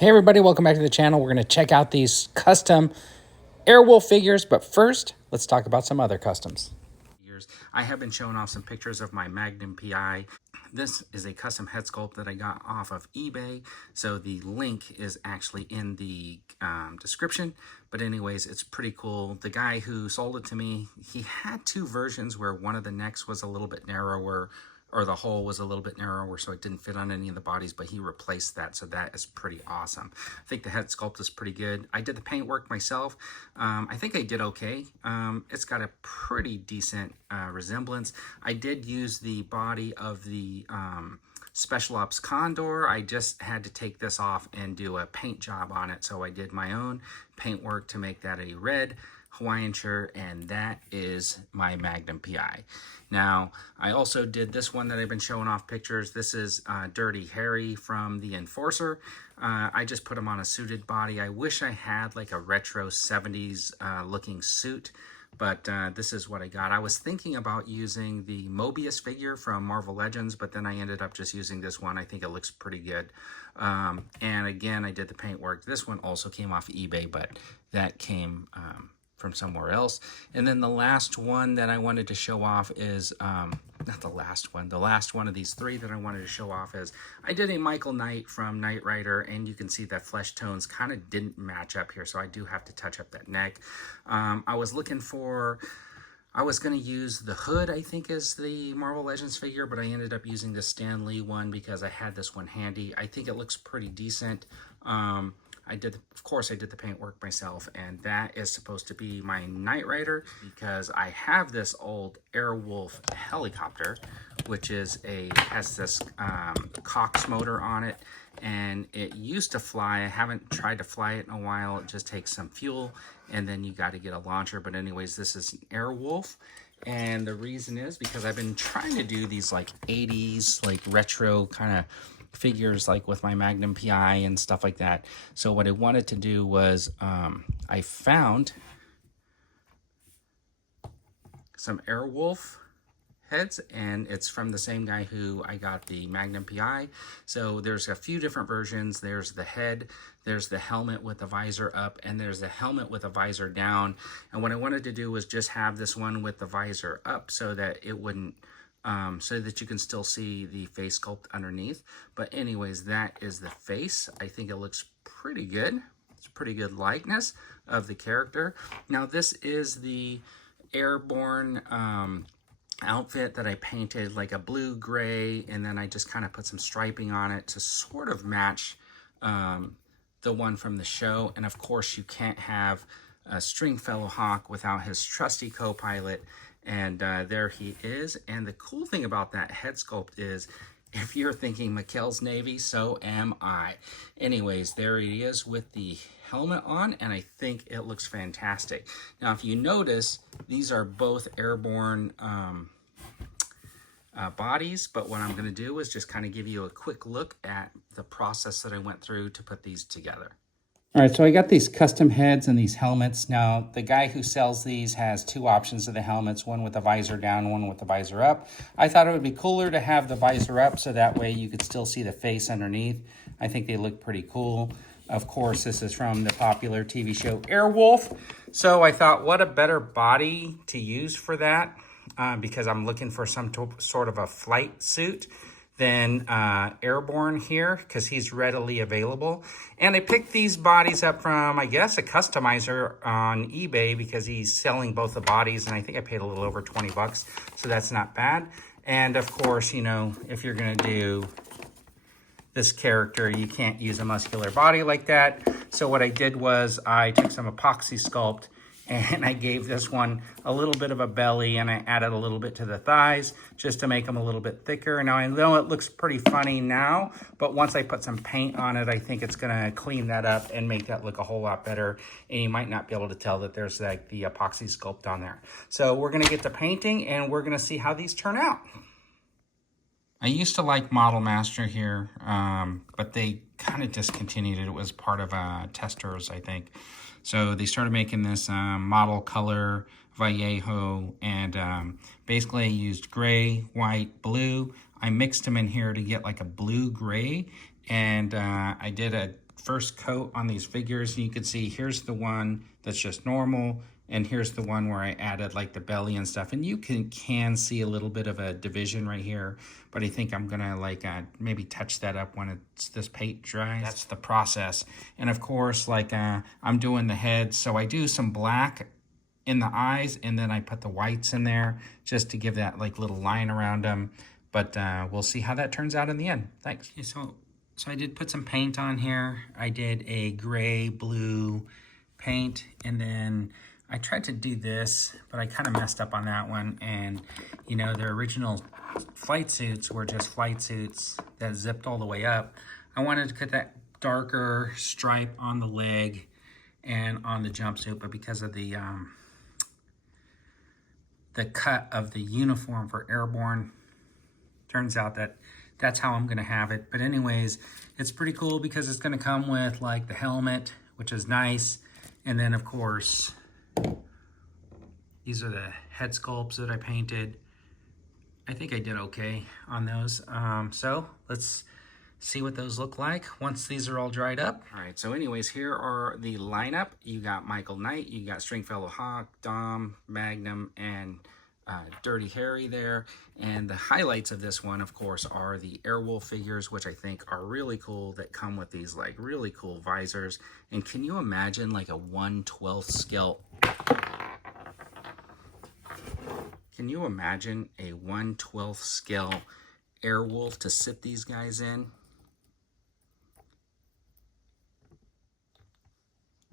Hey everybody, welcome back to the channel. We're going to check out these custom Airwolf figures, but first, let's talk about some other customs. I have been showing off some pictures of my Magnum PI. This is a custom head sculpt that I got off of eBay, so the link is actually in the description. But anyways, it's pretty cool. The guy who sold it to me, he had two versions where one of the necks was a little bit narrower, or the hole was a little bit narrower, so it didn't fit on any of the bodies, but he replaced that, so that is pretty awesome. I think the head sculpt is pretty good. I did the paint work myself. I think I did okay. It's got a pretty decent resemblance. I did use the body of the Special Ops Condor. I just had to take this off and do a paint job on it, so I did my own paint work to make that a red Hawaiian shirt, and that is my Magnum PI. Now, I also did this one that I've been showing off pictures. This is Dirty Harry from the Enforcer. I just put him on a suited body. I wish I had like a retro 70s looking suit, but this is what I got. I was thinking about using the Mobius figure from Marvel Legends, but then I ended up just using this one. I think it looks pretty good. And again, I did the paint work. This one also came off eBay, but that came from somewhere else. And then the last one that I wanted to show off is, not the last one of these three that I wanted to show off is, I did a Michael Knight from Knight Rider, and you can see that flesh tones kind of didn't match up here, so I do have to touch up that neck. I was going to use the Hood, I think is the Marvel Legends figure, but I ended up using the Stan Lee one because I had this one handy. I think it looks pretty decent. Of course, I did the paint work myself, and that is supposed to be my Knight Rider because I have this old Airwolf helicopter, which has this Cox motor on it, and it used to fly. I haven't tried to fly it in a while. It just takes some fuel, and then you got to get a launcher. But anyways, this is an Airwolf, and the reason is because I've been trying to do these like 80s, like retro kind of figures like with my Magnum PI and stuff like that. So what I wanted to do was I found some Airwolf heads, and it's from the same guy who I got the Magnum PI. So there's a few different versions. There's the head, there's the helmet with the visor up, and there's the helmet with the visor down. And what I wanted to do was just have this one with the visor up so that it wouldn't so that you can still see the face sculpt underneath. But anyways, that is the face. I think it looks pretty good. It's a pretty good likeness of the character. Now, this is the Airborne outfit that I painted like a blue-gray, and then I just kind of put some striping on it to sort of match the one from the show. And of course, you can't have a Stringfellow Hawk without his trusty co-pilot. And there he is. And the cool thing about that head sculpt is, if you're thinking McKell's Navy, so am I. Anyways, there he is with the helmet on, and I think it looks fantastic. Now, if you notice, these are both Airborne bodies, but what I'm going to do is just kind of give you a quick look at the process that I went through to put these together. All right, so I got these custom heads and these helmets. Now, the guy who sells these has two options of the helmets, one with the visor down, one with the visor up. I thought it would be cooler to have the visor up so that way you could still see the face underneath. I think they look pretty cool. Of course, this is from the popular TV show Airwolf. So I thought, what a better body to use for that, because I'm looking for some sort of a flight suit than Airborne here, because he's readily available. And I picked these bodies up from, I guess, a customizer on eBay, because he's selling both the bodies, and I think I paid a little over 20 bucks, so that's not bad. And of course, you know, if you're gonna do this character, you can't use a muscular body like that. So what I did was I took some epoxy sculpt, and I gave this one a little bit of a belly, and I added a little bit to the thighs just to make them a little bit thicker. Now, I know it looks pretty funny now, but once I put some paint on it, I think it's gonna clean that up and make that look a whole lot better. And you might not be able to tell that there's like the epoxy sculpt on there. So we're gonna get to painting, and we're gonna see how these turn out. I used to like Model Master here, but they kind of discontinued it. It was part of Testers, I think. So they started making this model color Vallejo, and basically I used gray, white, blue. I mixed them in here to get like a blue-gray, and I did a first coat on these figures. And you can see here's the one that's just normal, and here's the one where I added like the belly and stuff. And you can see a little bit of a division right here, but I think I'm gonna like maybe touch that up when this paint dries. That's the process. And of course, like I'm doing the head, so I do some black in the eyes, and then I put the whites in there just to give that like little line around them. But we'll see how that turns out in the end. Thanks. Okay, so I did put some paint on here. I did a gray blue paint, and then I tried to do this, but I kind of messed up on that one. And you know, the original flight suits were just flight suits that zipped all the way up. I wanted to put that darker stripe on the leg and on the jumpsuit, but because of the cut of the uniform for Airborne, turns out that that's how I'm gonna have it. But anyways, it's pretty cool because it's gonna come with like the helmet, which is nice. And then of course, these are the head sculpts that I painted. I think I did okay on those. So let's see what those look like once these are all dried up. All right, so anyways, here are the lineup. You got Michael Knight, you got Stringfellow Hawk, Dom, Magnum, and Dirty Harry there. And the highlights of this one, of course, are the Airwolf figures, which I think are really cool, that come with these like really cool visors. And can you imagine like a 1/12 scale? Can you imagine a 1/12 scale Airwolf to sit these guys in?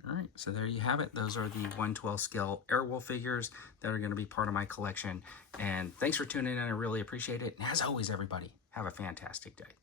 All right, so there you have it. Those are the 1/12 scale Airwolf figures that are going to be part of my collection. And thanks for tuning in. I really appreciate it. And as always, everybody, have a fantastic day.